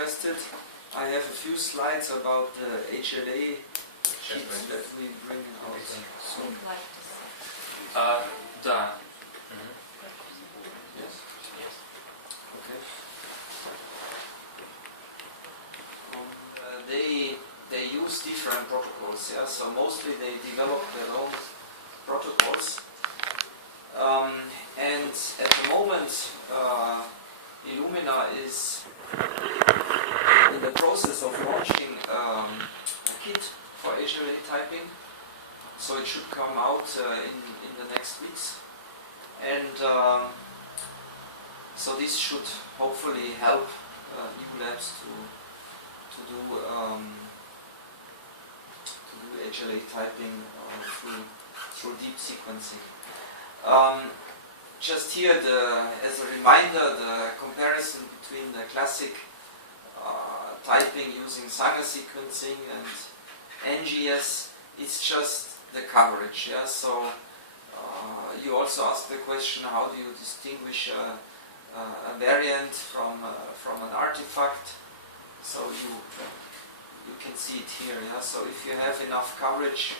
interested, I have a few slides about the HLA sheets that we bring out soon. Да. Yes? Yes. Okay. They use different protocols, yeah. So mostly they develop their own protocols, and at the moment Illumina is in the process of launching a kit for HLA typing. So it should come out in the next weeks, and so this should hopefully help EU labs to do HLA typing through deep sequencing. Just here, as a reminder, the comparison between the classic typing using Saga sequencing and NGS, it's just the coverage. Yeah. So you also asked the question, how do you distinguish a variant from an artifact? So you can see it here. Yeah. So if you have enough coverage,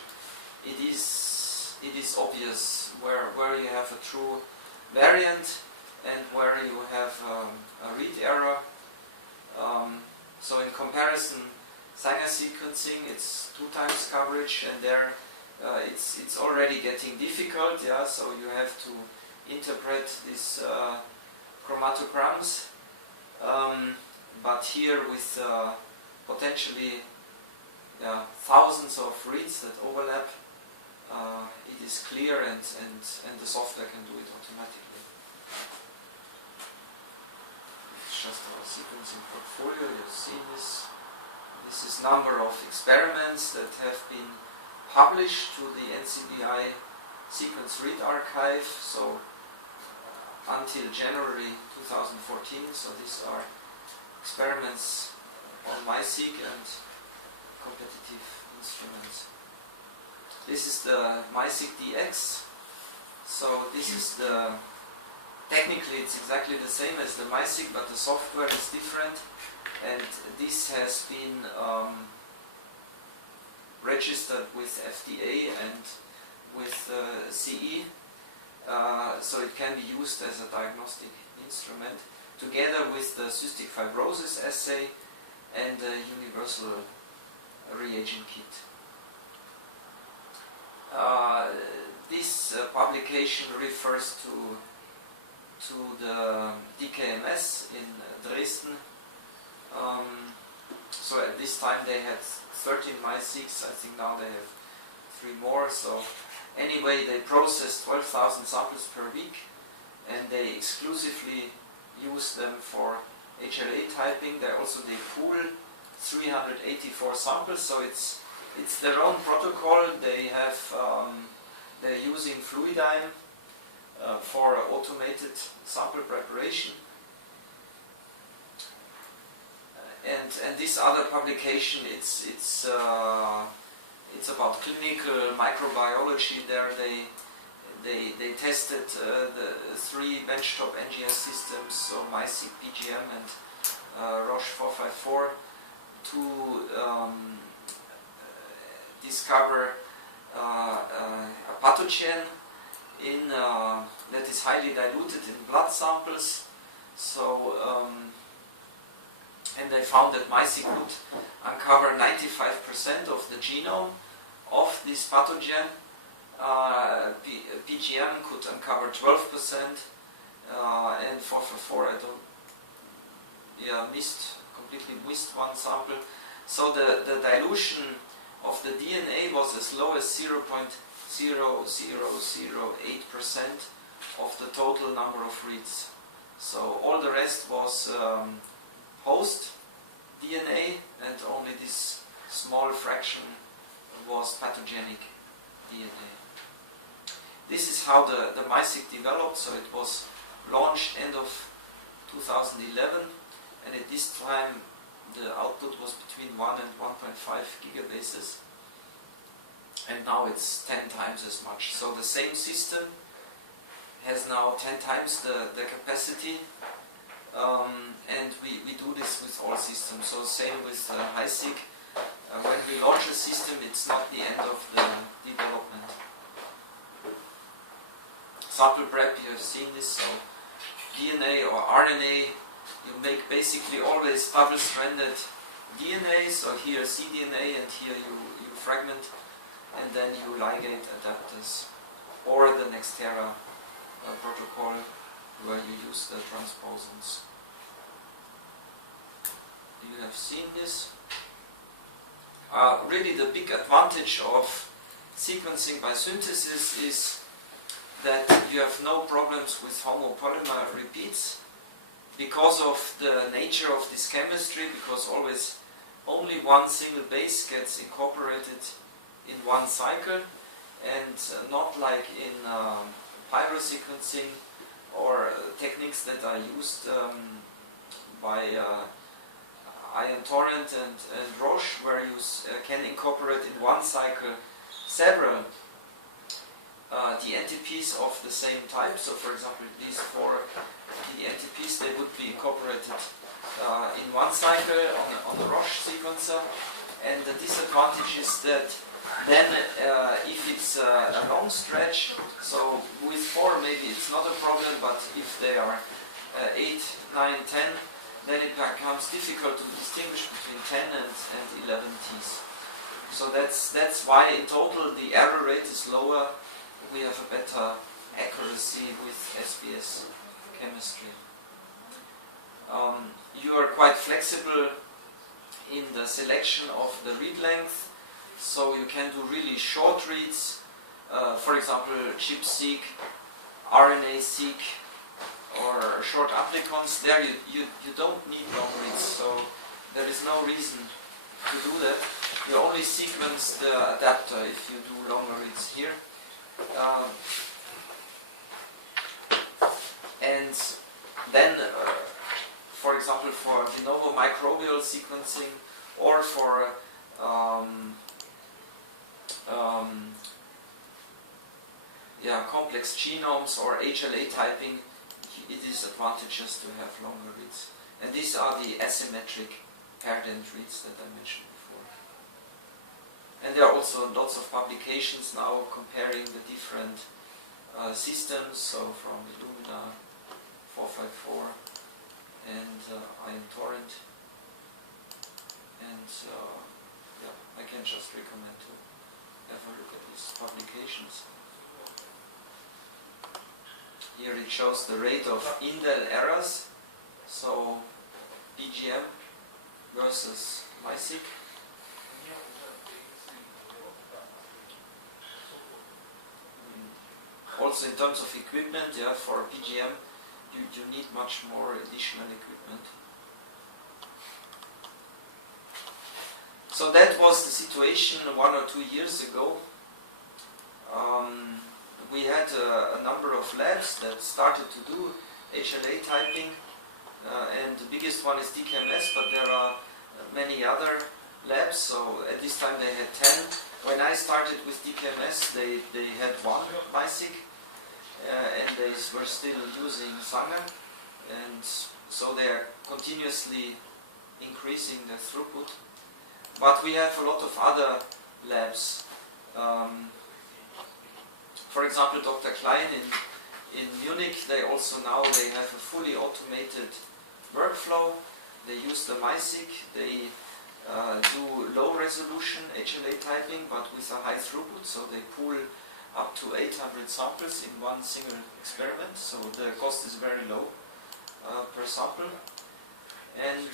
it is obvious where you have a true variant and where you have a read error. So in comparison, Saga sequencing, it's 2 times coverage, and there it's already getting difficult. Yeah. So you have to interpret these chromatograms, but here with potentially thousands of reads that overlap, it is clear, and the software can do it automatically. It's just our sequencing portfolio. You've seen this. This is number of experiments that have been published to the NCBI Sequence Read Archive. So until January 2014. So these are experiments on MySeq and competitive instruments. This is the MySeq DX. So this is technically it's exactly the same as the MySeq, but the software is different. And this has been registered with FDA and with CE. So it can be used as a diagnostic instrument together with the cystic fibrosis assay and the universal reagent kit. This publication refers to the DKMS in Dresden. So at this time they had 13 MySeqs. I think now they have 3 more. So anyway, they processed 12,000 samples per week, and they exclusively use them for HLA typing. They pool 384 samples, so it's their own protocol. They have they're using Fluidigm for automated sample preparation. And this other publication, it's about clinical microbiology. There they tested the 3 benchtop NGS systems, so MySeq, PGM, and Roche 454, to discover a pathogen that is highly diluted in blood samples. So and they found that MySeq could uncover 95% of the genome of this pathogen. PGM could uncover 12%, and 454 completely missed one sample. So the dilution of the DNA was as low as 0.0008% of the total number of reads. So all the rest was host DNA, and only this small fraction was pathogenic DNA. This is how the MySeq developed. So it was launched end of 2011, and at this time the output was between 1 and 1.5 gigabases, and now it's 10 times as much. So the same system has now 10 times the capacity, and we do this with all systems. So same with HiSeq. When we launch a system, it's not the end of the development. Sample prep, you have seen this. So DNA or RNA, you make basically always double-stranded DNA. So here cDNA, and here you fragment, and then you ligate adapters, or the Nextera protocol, where you use the transposons. You have seen this. Really the big advantage of sequencing by synthesis is that you have no problems with homopolymer repeats because of the nature of this chemistry, because always only one single base gets incorporated in one cycle, and not like in pyrosequencing or techniques that are used by Ion Torrent and Roche, where you can incorporate in one cycle several DNTPs of the same type. So for example, these 4 DNTPs, they would be incorporated in one cycle on the Roche sequencer, and the disadvantage is that then if it's a long stretch, so with 4 maybe it's not a problem, but if they are 8, 9, 10, then it becomes difficult to distinguish between 10 and 11 Ts. So that's why in total the error rate is lower. We have a better accuracy with SBS chemistry. You are quite flexible in the selection of the read length, so you can do really short reads, for example ChIP-seq, RNA-seq, or short applicons. There you don't need long reads, so there is no reason to do that. You only sequence the adapter if you do longer reads here. And then, for example, for de novo microbial sequencing, or for complex genomes or HLA-typing, it is advantageous to have longer reads. And these are the asymmetric paired-end reads that I mentioned before. And there are also lots of publications now comparing the different systems, so from Illumina, 454, and Ion Torrent. And I can just recommend to have a look at these publications. Here it shows the rate of indel errors, so PGM versus MySeq. Also in terms of equipment, for PGM you need much more additional equipment. So that was the situation 1 or 2 years ago. We had a number of labs that started to do HLA-typing, and the biggest one is DKMS, but there are many other labs. So at this time they had 10. When I started with DKMS, they had 1 MySeq, and they were still using Sanger, and so they are continuously increasing the throughput. But we have a lot of other labs. For example, Dr. Klein in Munich, they have a fully automated workflow. They use the MySeq. They do low resolution HLA-typing, but with a high throughput, so they pool up to 800 samples in one single experiment, so the cost is very low per sample. And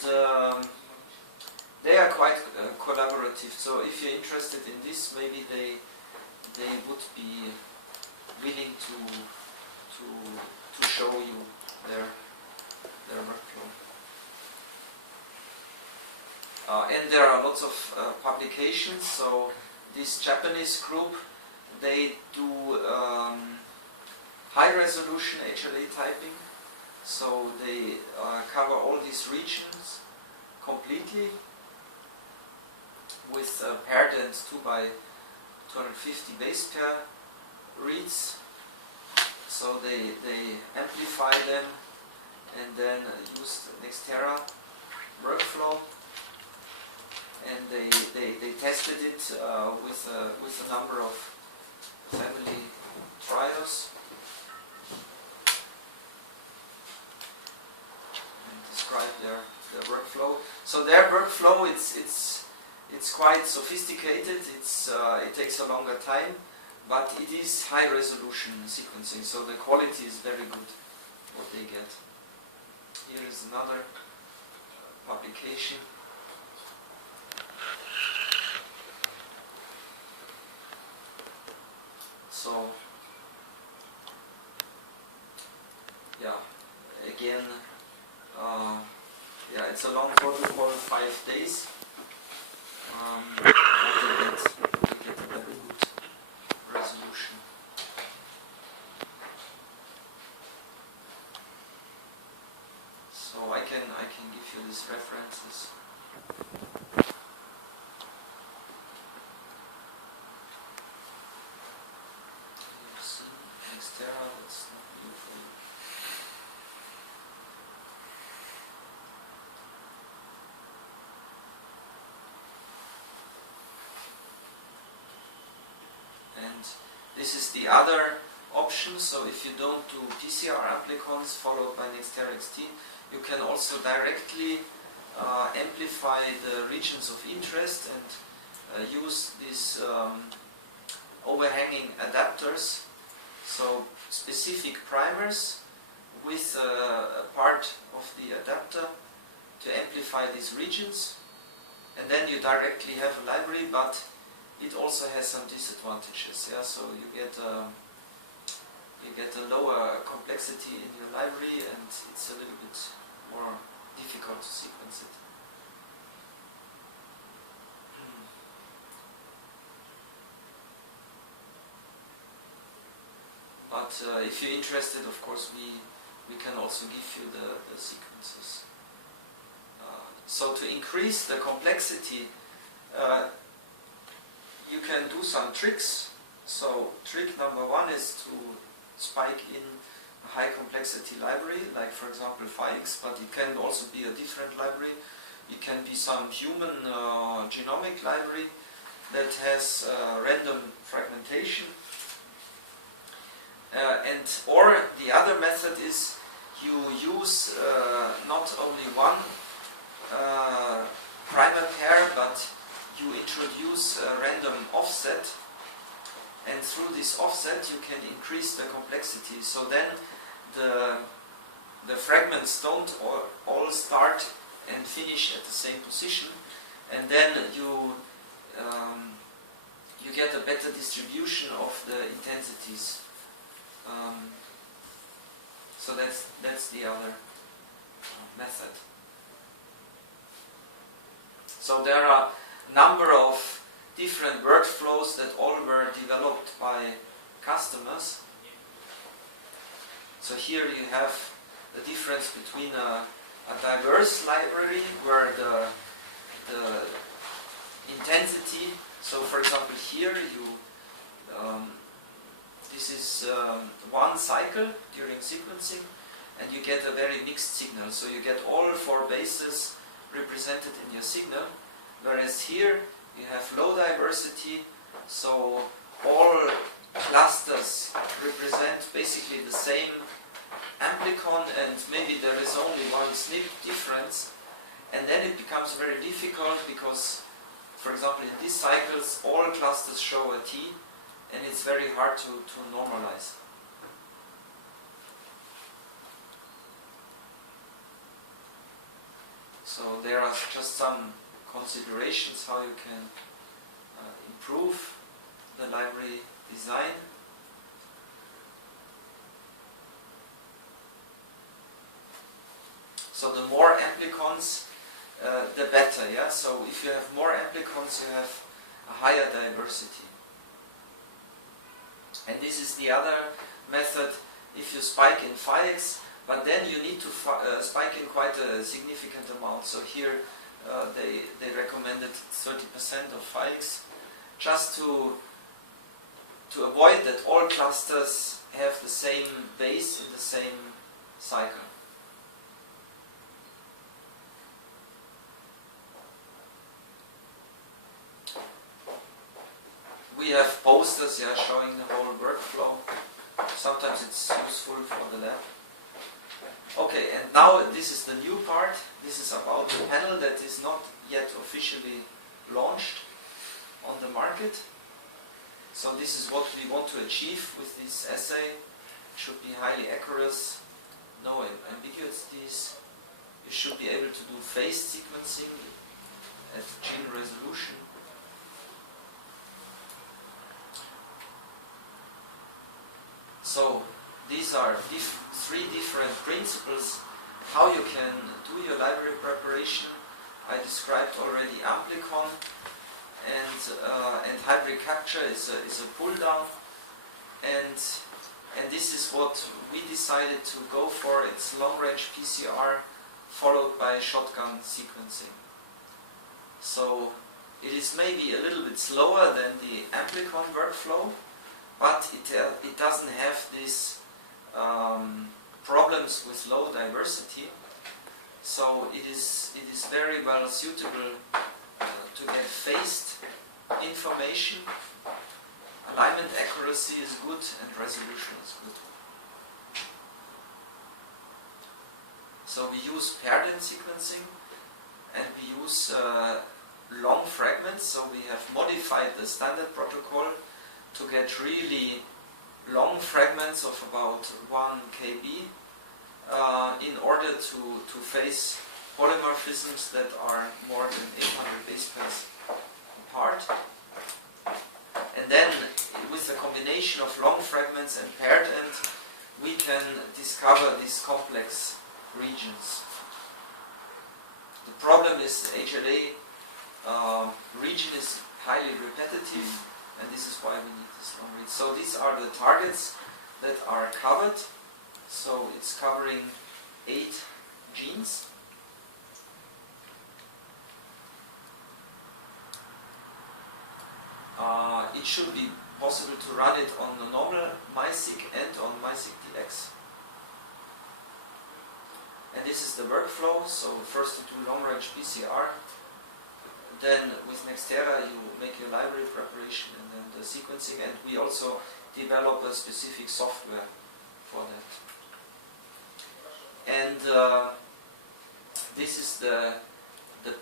they are quite collaborative, so if you're interested in this, maybe they would be willing to show you their workflow. And there are lots of publications. So this Japanese group, they do high resolution HLA-typing. So they cover all these regions completely with paired and 2x250 base pair reads. So they amplify them, and then used Nextera workflow, and they tested it with a number of family trials and describe their workflow. So their workflow, it's quite sophisticated. It takes a longer time, but it is high resolution sequencing, so the quality is very good what they get. Here is another publication. So yeah, again, yeah, it's a long protocol, 5 days. But you get a very good resolution. So I can give you these references. You've seen Nextera, that's not new for you. And this is the other option. So if you don't do PCR amplicons followed by Nextera XT, you can also directly amplify the regions of interest and use these overhanging adapters, so specific primers with a part of the adapter to amplify these regions, and then you directly have a library, but it also has some disadvantages. Yeah, so you get a lower complexity in your library, and it's a little bit more difficult to sequence it. But if you're interested, of course, we can also give you the sequences. So to increase the complexity, you can do some tricks. So trick number one is to spike in a high complexity library, like for example PHYX, but it can also be a different library. It can be some human genomic library that has random fragmentation. Or the other method is you use not only one primer pair, but you introduce a random offset, and through this offset you can increase the complexity. So then the fragments don't all start and finish at the same position, and then you get a better distribution of the intensities. So that's the other method. So there are a number of different workflows that all were developed by customers. So here you have the difference between a diverse library where the intensity, so for example here this is one cycle during sequencing, and you get a very mixed signal. So you get all 4 bases represented in your signal, whereas here you have low diversity, so all clusters represent basically the same amplicon, and maybe there is only one SNP difference, and then it becomes very difficult because, for example, in these cycles all clusters show a T, and it's very hard to normalize. So there are just some considerations how you can improve the library design. So the more amplicons, the better. Yeah. So if you have more amplicons, you have a higher diversity. And this is the other method. If you spike in PHYX, but then you need to spike in quite a significant amount. So here they recommended 30% of PHYX, just to avoid that all clusters have the same base in the same cycle. we have posters, yeah, showing the whole workflow. Sometimes it's useful for the lab. Okay, and now this is the new part. This is about the panel that is not yet officially launched on the market. So this is what we want to achieve with this assay. It should be highly accurate, no ambiguities. You should be able to do phase sequencing at gene resolution. So these are three different principles how you can do your library preparation. I described already amplicon, and hybrid capture is a pull down, and this is what we decided to go for. It's long range PCR followed by shotgun sequencing. So it is maybe a little bit slower than the amplicon workflow, but it doesn't have these problems with low diversity. So it is very well suitable to get phased information. Alignment accuracy is good and resolution is good. So we use paired-end sequencing, and we use long fragments. So we have modified the standard protocol to get really long fragments of about 1 kb in order to phase polymorphisms that are more than 800 base pairs apart. And then with the combination of long fragments and paired end, we can discover these complex regions. The problem is the HLA region is highly repetitive, and this is why we need this long read. So these are the targets that are covered. So it's covering 8 genes. It should be possible to run it on the normal MySeq and on MySeq DX. And this is the workflow. So first you do long range PCR, then with Nextera you make your library preparation and then the sequencing, and we also develop a specific software for that. And this is the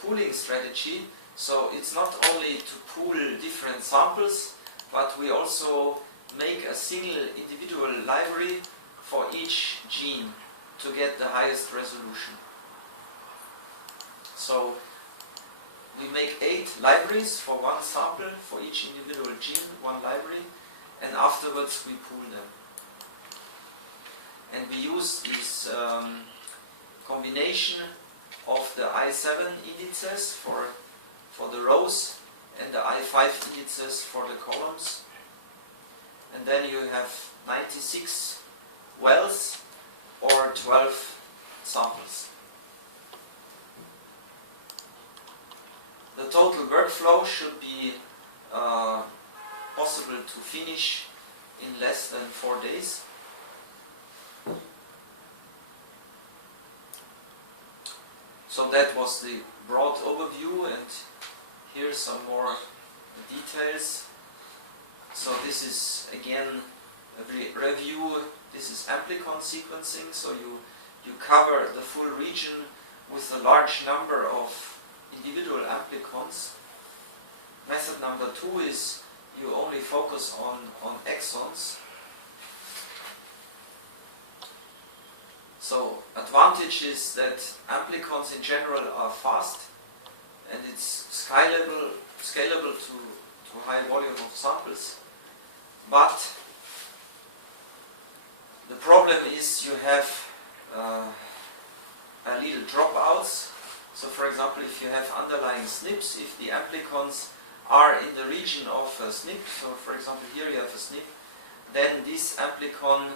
pooling strategy. So it's not only to pool different samples, but we also make a single individual library for each gene to get the highest resolution. So we make 8 libraries for one sample, for each individual gene, one library, and afterwards we pool them. And we use this combination of the I7 indices for the rows and the I5 indices for the columns. And then you have 96 wells or 12 samples. The total workflow should be possible to finish in less than 4 days. So that was the broad overview, and here's some more details. So this is again a review. This is amplicon sequencing, so you cover the full region with a large number of individual amplicons. Method number 2 is you only focus on exons. So advantage is that amplicons in general are fast, and it's scalable to high volume of samples. But the problem is you have a little dropouts. So for example, if you have underlying SNPs, if the amplicons are in the region of a SNP, so for example here you have a SNP, then this amplicon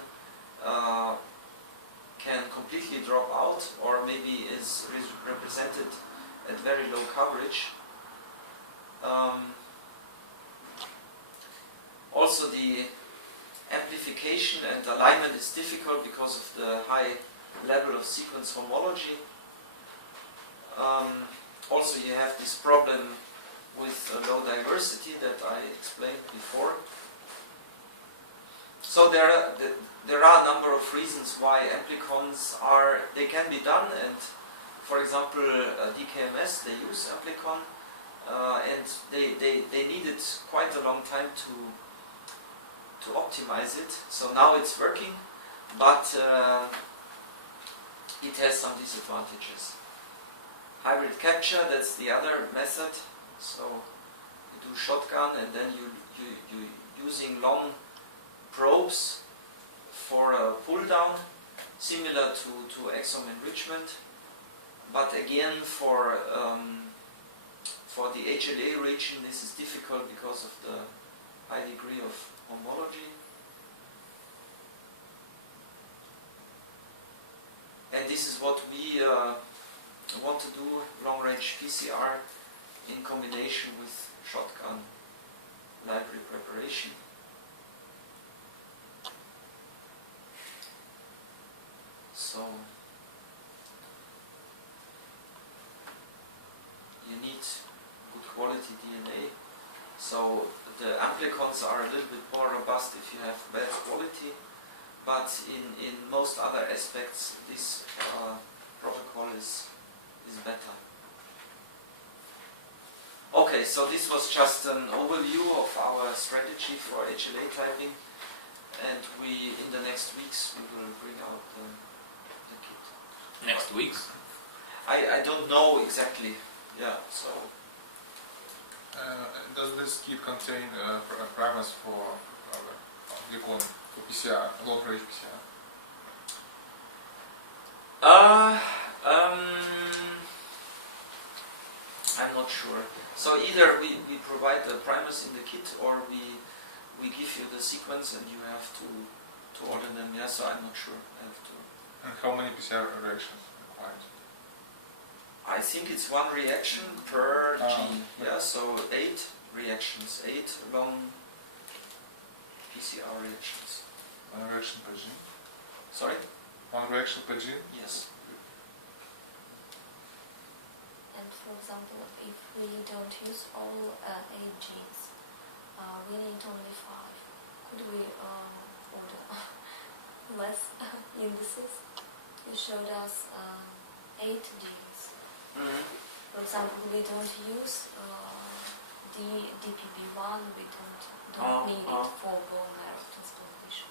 can completely drop out, or maybe is represented at very low coverage. Also the amplification and alignment is difficult because of the high level of sequence homology. Also you have this problem with low diversity that I explained before. So there are a number of reasons why amplicons they can be done, and for example DKMS, they use amplicon, and they needed quite a long time to optimize it. So now it's working, but it has some disadvantages. Hybrid capture, that's the other method. So you do shotgun, and then you using long probes for a pull down, similar to exome enrichment, but again for the HLA region this is difficult because of the high degree of homology. And this is what we want to do, long-range PCR in combination with shotgun library preparation. So you need good quality DNA. So the amplicons are a little bit more robust if you have bad quality, but in most other aspects this protocol is better. Okay, so this was just an overview of our strategy for HLA typing, and in the next weeks we will bring out the kit. Next weeks? I don't know exactly. Yeah, so. Does this kit contain primers for Glicon, for PCR, long-range PCR? I'm not sure. So either we provide the primers in the kit, or we give you the sequence and you have to order them. Yeah, so I'm not sure. I have to. And how many PCR reactions required? I think it's one reaction per gene. Yeah, so 8 reactions, 8 long PCR reactions. One reaction per gene? Sorry? One reaction per gene? Yes. And for example, if we don't use all 8 genes, we need only 5. Could we order less indices? You showed us 8 genes. Mm-hmm. For example, we don't use the DPB1, we don't need it for bone marrow transplantation.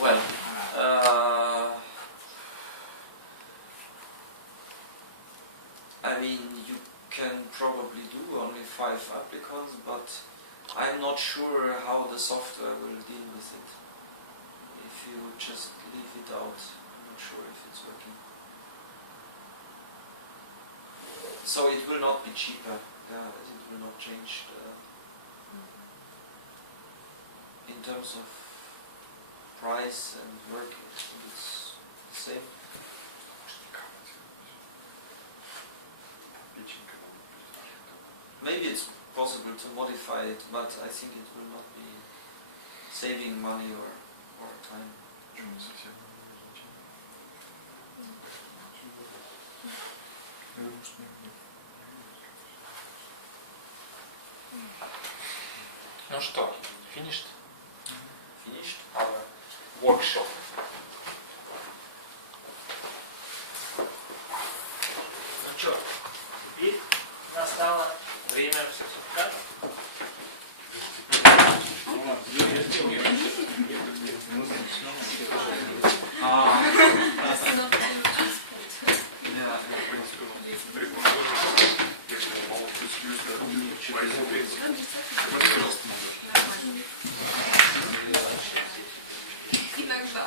Well, I mean, you can probably do only 5 amplicons, but I'm not sure how the software will deal with it. If you just leave it out, I'm not sure if it's working. So it will not be cheaper. It will not change in terms of price and work. It's the same. Maybe it's possible to modify it, but I think it will not be saving money or time. Ну что, finished? Finished? Our workshop. Ну что, теперь настало время сертификата. Иногда.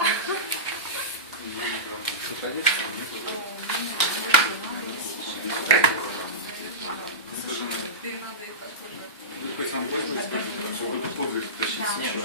Нет,